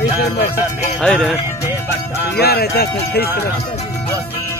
अरे यार ऐसा सही से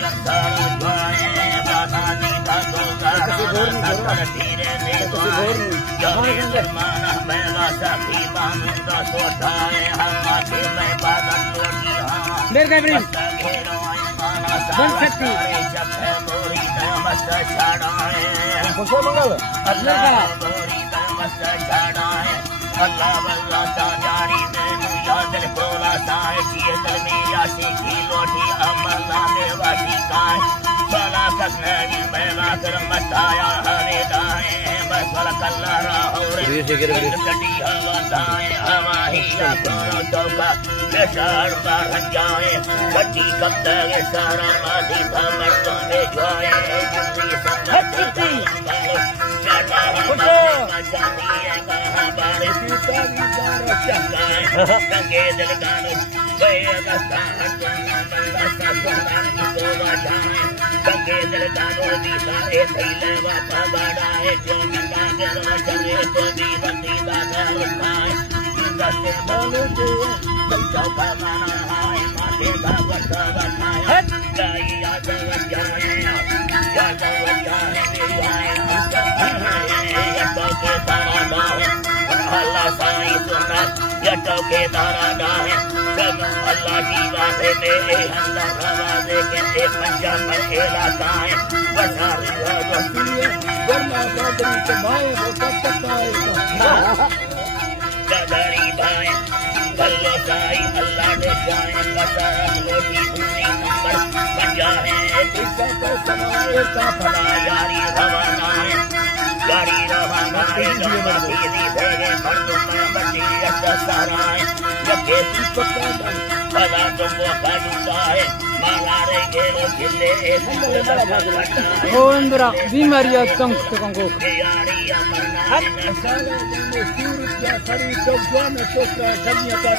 के तारा है अल्लाह की बात है मेरे अंदर रवाजे के एक पंजा पर इलाका है गदारी भाई कल्लो साई अल्लाह ने जाए कसार लोटी दूसरी नंबर पंजा है किसको समाए का भला यारी रवाना है यारी रवाना है मर्दी तेरे मर्दों में बची सारा है जब भला तुम वो कानून है मालारे गेरो जिले ओ इंदिरा बीमारियां कम को यारी अमरना सारा दिन सूरज या खड़ी तो जान तो कन्या कर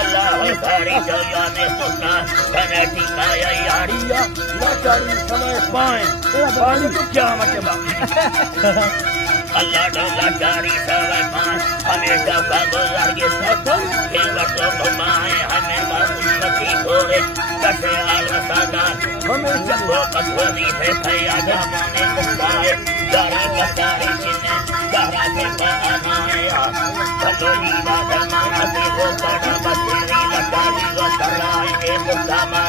अल्लाह सारी जान तो कनेटी का यारिया लाचारी समय पाए ओ बानी क्या मतलब अल्लाह डोला जारी सवाई पाए हमेशा का गुजार के सब के बच्चों को माए हमें बासुमती होरे कसे आल सादा हमेशा वो कसवदी है भैया जाने मुस्काए जारी कसारी चिन्ह जारा के पाना है कतोली बात माना से वो बड़ा बसेरी लटारी वो सराय के मुस्कामा